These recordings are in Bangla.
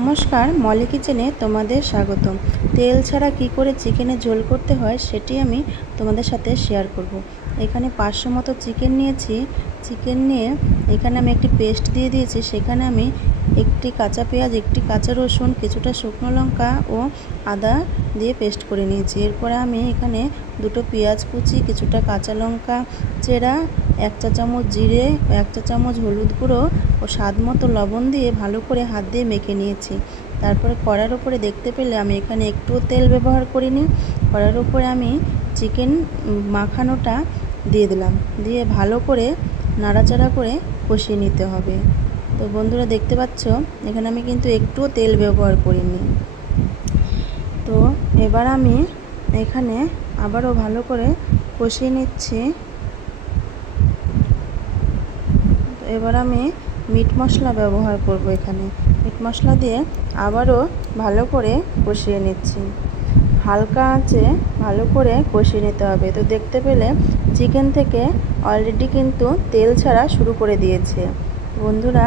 नमस्कार मौली किचेने तुम्हादेर स्वागतम। तेल छाड़ा कि करे चिकेने झोल करते हैं सेटी आमी तुम्हादेर साथे शेयर करब। एखाने 500 मतो चिकेन निয়েছি। चिकेन निये एखाने आमी एकटी पेस्ट दिए दिएছি। सेखाने आमी एकटी काँचा पेঁয়াজ, एकटी काँचा रसुन, किछुटा शुकनो लंका और आदा दिए पेस्ट करे निয়েছি। एरपर आमी एखाने दुटो पेঁয়াজ कुचि, किछुटा काँचा लंका चेरा, 1 चा चामच जिरे, 1 चा चामच हलुद गुঁড়ো और स्वाद मतो लवण दिए भालो करे हाथ दिए मेखे निয়েছি। तारपर कड़ार उपरे देखते पेले आमी एखाने एकटुओ तेल व्यवहार करिনি। कड़ार उपरे आमी चिकेन माखानोटा दिए दिलाम, दिए भालो करे नाड़ाचाड़ा करे कषिয়ে নিতে হবে। तो बंधुरा देखते पाচ্ছো এখানে আমি কিন্তু একটুও তেল ব্যবহার করিনি। তো এবার আমি এখানে আবারও ভালো করে কষিয়ে নিচ্ছি। এবার আমি মিট মশলা ব্যবহার করব। এখানে মিট মশলা দিয়ে আবারও ভালো করে কষিয়ে নিচ্ছি। হালকা আঁচে ভালো করে কষিয়ে নিতে হবে। তো দেখতে পেলে চিকেন থেকে অলরেডি কিন্তু তেল ছাড়া শুরু করে দিয়েছে। বন্ধুরা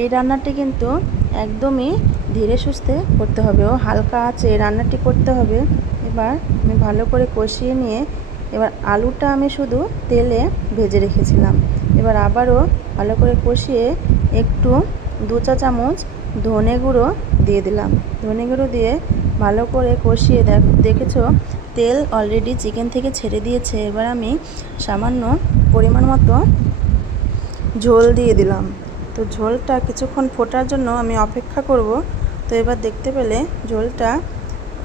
এই রান্নাটি কিন্তু একদমই ধীরে সুস্থে করতে হবে ও হালকা আঁচে রান্নাটি করতে হবে। এবার আমি ভালো করে কষিয়ে নিয়ে এবার আলুটা আমি শুধু তেলে ভেজে রেখেছিলাম। এবার আবারও ভালো করে কষিয়ে একটু 2 চা চামচ ধনে গুঁড়ো দিয়ে দিলাম। ধনে গুঁড়ো দিয়ে ভালো করে কষিয়ে দেখেছো তেল অলরেডি চিকেন থেকে ছেড়ে দিয়েছে। এবার আমি সামান্য পরিমাণ মতো ঝোল দিয়ে দিলাম। তো ঝোলটা কিছুক্ষণ ফোটার জন্য আমি অপেক্ষা করব। তো এবার দেখতে পেলে ঝোলটা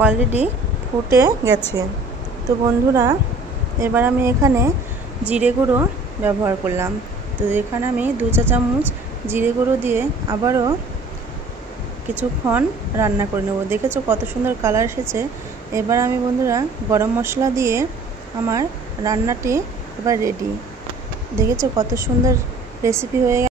অলরেডি ফুটে গেছে। তো বন্ধুরা এবার আমি এখানে জিরে গুঁড়ো ব্যবহার করলাম। তো এখানে আমি 2 চা চামচ জিরে গুঁড়ো দিয়ে আবারও কিছুক্ষণ রান্না করে নেব। দেখেছো কত সুন্দর কালার এসেছে। এবার আমি বন্ধুরা গরম মশলা দিয়ে আমার রান্নাটি এবার রেডি। দেখেছো কত সুন্দর রেসিপি হয়ে গেছে।